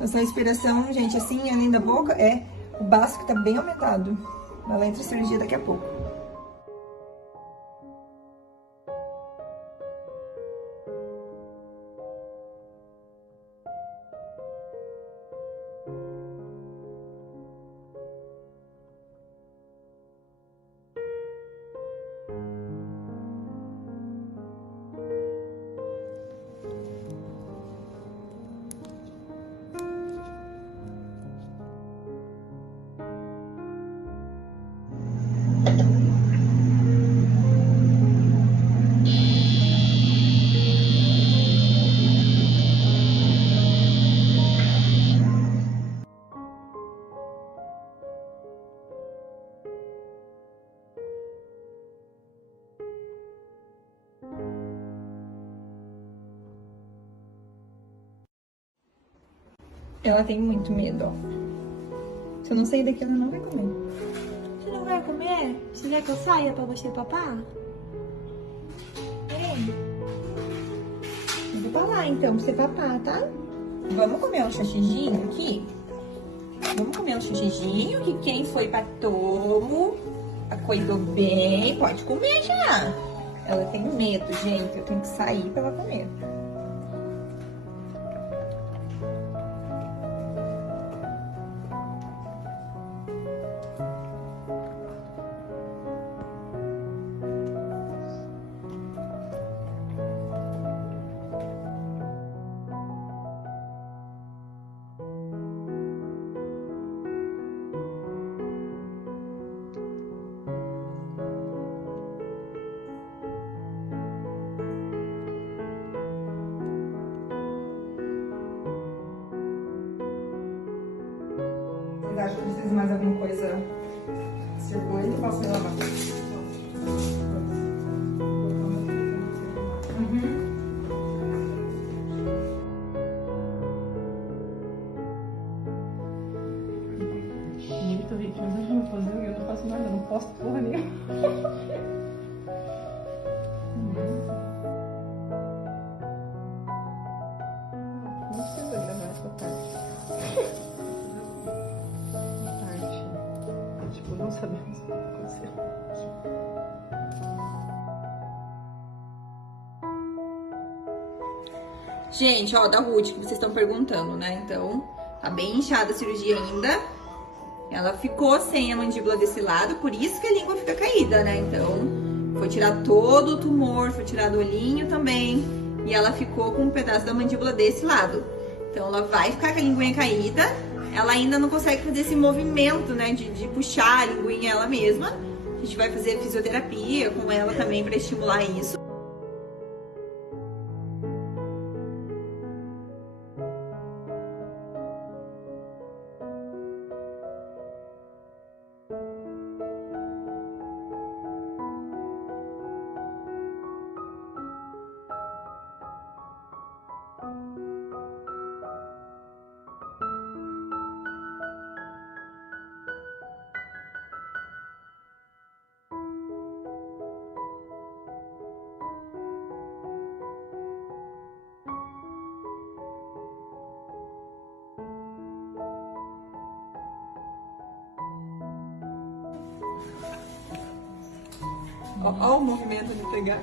Nossa inspiração, gente, assim, além da boca, é o baço que tá bem aumentado. Ela entra em cirurgia daqui a pouco. Ela tem muito medo, ó. Se eu não sair daqui, ela não vai comer. Você não vai comer? Você quer que eu saia pra você papar? Ei. Eu vou pra lá, então, pra você papar, tá? Vamos comer um xixidinho aqui? Vamos comer um xixidinho, que quem foi pra tomo acordou bem. Pode comer já. Ela tem medo, gente. Eu tenho que sair pra ela comer. Vocês acham que precisa de mais alguma coisa? Circulante, eu posso me lavar. Muito ritmo, mas eu não vou fazer, eu não faço nada, eu não posto porra nenhuma. Não precisa gravar essa parte. Tipo, não sabemos o que aconteceu. Gente, ó, da Ruth, que vocês estão perguntando, né? Então, tá bem inchada a cirurgia ainda. Ela ficou sem a mandíbula desse lado, por isso que a língua fica caída, né? Então, foi tirar todo o tumor, foi tirado o olhinho também. E ela ficou com um pedaço da mandíbula desse lado. Então, ela vai ficar com a linguinha caída. Ela ainda não consegue fazer esse movimento, né? De puxar a linguinha ela mesma. A gente vai fazer fisioterapia com ela também pra estimular isso. Ó o movimento de pegar.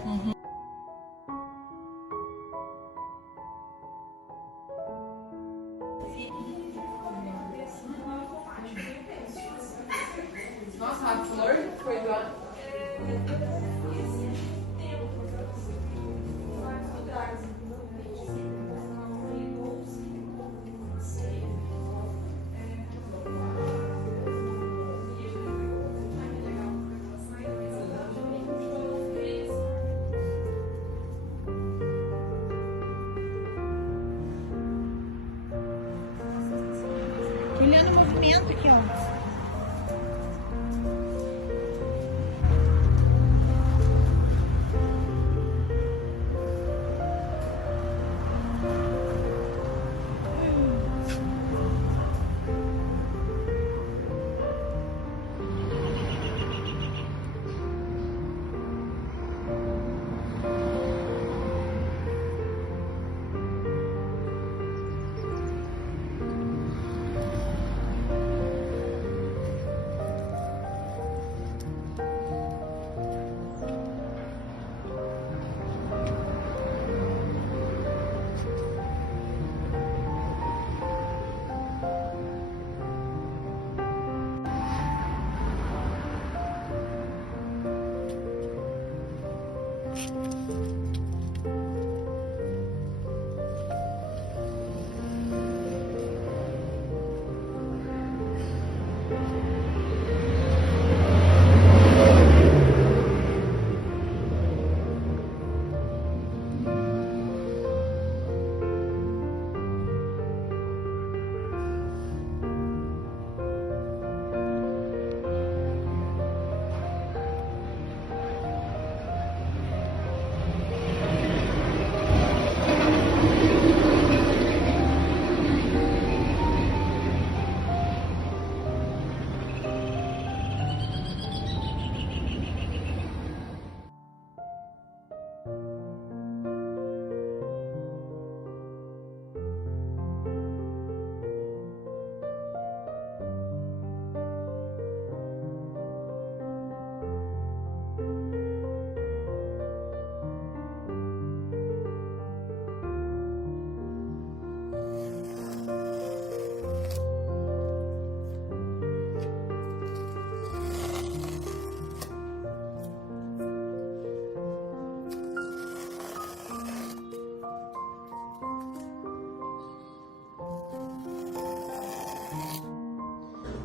Nossa, a flor foi doada. Olhando o movimento aqui, ó.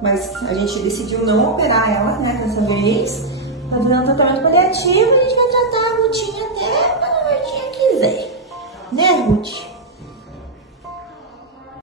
Mas a gente decidiu não operar ela, né, dessa vez. Tá dando tratamento paliativo e a gente vai tratar a Rutinha até quando a Rutinha quiser. Né, Ruth?